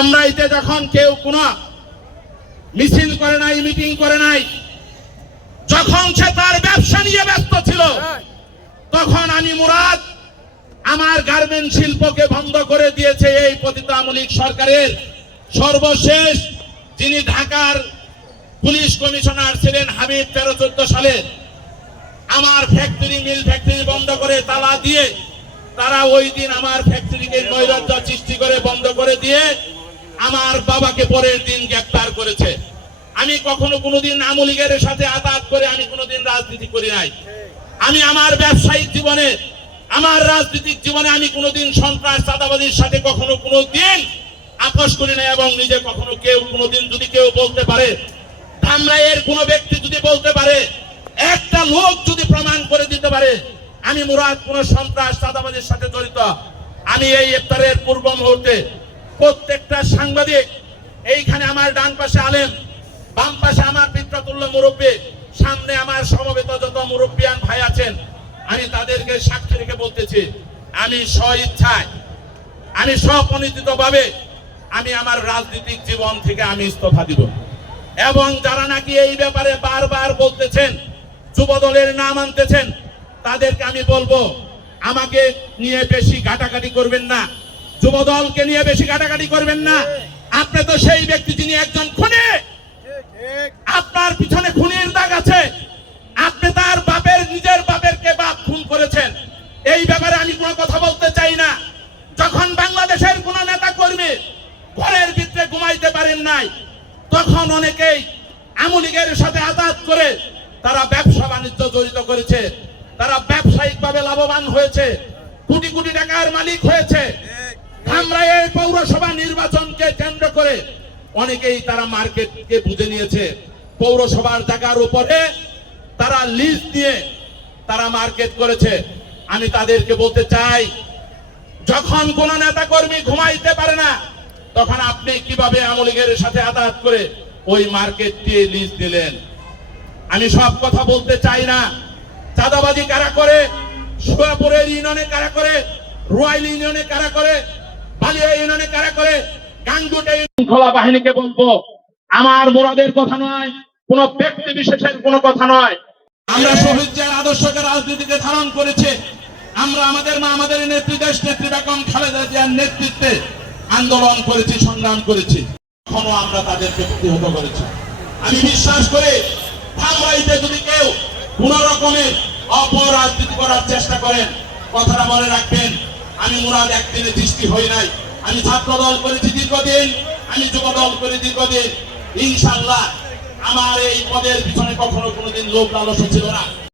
ধামরাইতে যখন কেউ কোনো মিছিল করে নাই, মিটিং করে নাই, যখন সে তার ব্যবসা নিয়ে ব্যস্ত ছিল, তখন আমি মুরাদ আমার গার্মেন্ট শিল্পকে বন্ধ করে দিয়েছে এই পতিত আওয়ামী লীগ সরকারের সর্বশেষ যিনি ঢাকার পুলিশ কমিশনার ছিলেন হাবিব 13-14 সালে আমার ফ্যাক্টরি মিল ফ্যাক্টরি বন্ধ করে তালা দিয়ে তারা ওই দিন আমার ফ্যাক্টরিকে নৈরাজ্য সৃষ্টি করে বন্ধ করে দিয়ে আমার বাবাকে পরের দিন গ্রেফতার করেছে। আমি কখনো কোনোদিন আওয়ামী লীগের সাথে আঘাত করে আমি কোনোদিন রাজনীতি করি নাই। আমি আমার ব্যবসায়িক জীবনে আমার রাজনৈতিক জীবনে আমি কোনোদিন সন্ত্রাস চাঁদাবাজির সাথে কখনো কোনোদিন আপোষ করি নাই এবং নিজে কখনো কেউ কোনোদিন যদি কেউ বলতে পারে, ধামরাইয়ের কোনো ব্যক্তি যদি বলতে পারে, একটা লোক যদি প্রমাণ করে দিতে পারে আমি মুরাদ কোন সন্ত্রাস চাঁদাবাজির সাথে জড়িত, আমি এই ইফতারের পূর্ব মুহূর্তে প্রত্যেকটা সাংবাদিক, এইখানে আমার ডান পাশে আলেম, বাম পাশে আমার পিতৃতুল্য মুরব্বী, সামনে আমার সমবেত যত মুরব্বিয়ান ভাই আছেন, আমি তাদেরকে সাক্ষী রেখে বলতেছি আমি স্বইচ্ছায় আমি স্বপ্রণোদিতভাবে আমি আমার রাজনৈতিক জীবন থেকে আমি ইস্তফা দিব। এবং যারা নাকি এই ব্যাপারে বারবার বলতেছেন, যুবদলের নাম আনতেছেন, তাদেরকে আমি বলবো আমাকে নিয়ে বেশি ঘাটাঘাটি করবেন না, যুবদলকে নিয়ে বেশি ঘাটাঘাটি করবেন না। আপনি তো সেই ব্যক্তি যিনি একজন খুনি, আপনার পিছনে খুনির দাগ আছে, আপনি তার বাপের নিজের বাপেরকে বাপ খুন করেছেন। এই ব্যাপারে আমি কোনো কথা বলতে চাই না। যখন বাংলাদেশের কোন নেতা কর্মী ঘরের ভিতরে ঘুমাইতে পারেন নাই, তখন অনেকেই আওয়ামী লীগের সাথে আঘাত করে তারা ব্যবসা বাণিজ্য জড়িত করেছে, তারা ব্যবসায়িক ভাবে লাভবান হয়েছে, কোটি কোটি টাকার মালিক হয়েছে। ধামরাইয়ের পৌরসভা নির্বাচনকে কেন্দ্র করে অনেকেই তারা মার্কেটকে বুঝে নিয়েছে, পৌরসভার জায়গার উপরে তারা লিজ দিয়ে তারা মার্কেট করেছে। আমি তাদেরকে বলতে চাই, যখন কোন নেতা কর্মী ঘুমাইতে পারে না, তখন আপনি কিভাবে আওয়ামী লীগের সাথে আঘাত করে ওই মার্কেটটি লিজ দিলেন? আমি সব কথা বলতে চাই না। চাঁদাবাজি কারা করে, সুয়াপুরের ইউনিয়নে কারা করে, রুয়াইল ইউনিয়নে কারা করে, বালিয়া ইউনিয়নে কারা করে, গাঙ্গুটে শৃঙ্খলা বাহিনীকে বলবো আমার মুরাদের কথা নয়, কোন ব্যক্তি বিশেষের কোন কথা নয়। আমরা শহীদ জিয়ার আদর্শকে রাজনীতিতে ধারণ করেছি। আমরা আমাদের মা আমাদের নেত্রী দেশ নেত্রী বেগম খালেদা জিয়ার নেতৃত্বে আন্দোলন করেছি, সংগ্রাম করেছি, এখনো আমরা তাদেরকে প্রতিহত করেছি। আমি বিশ্বাস করি ধামরাইতে যদি কেউ কোন রকমের অপরাজনীতি করার চেষ্টা করেন, কথাটা মনে রাখবেন, আমি মুরাদ একদিনে সৃষ্টি হই নাই। আমি ছাত্র দল করেছি দীর্ঘদিন, আমি যুব দল করি দীর্ঘদিন। ইনশাআল্লাহ আমার এই পদের পিছনে কখনো কোনোদিন লোভ লালসা ছিল না।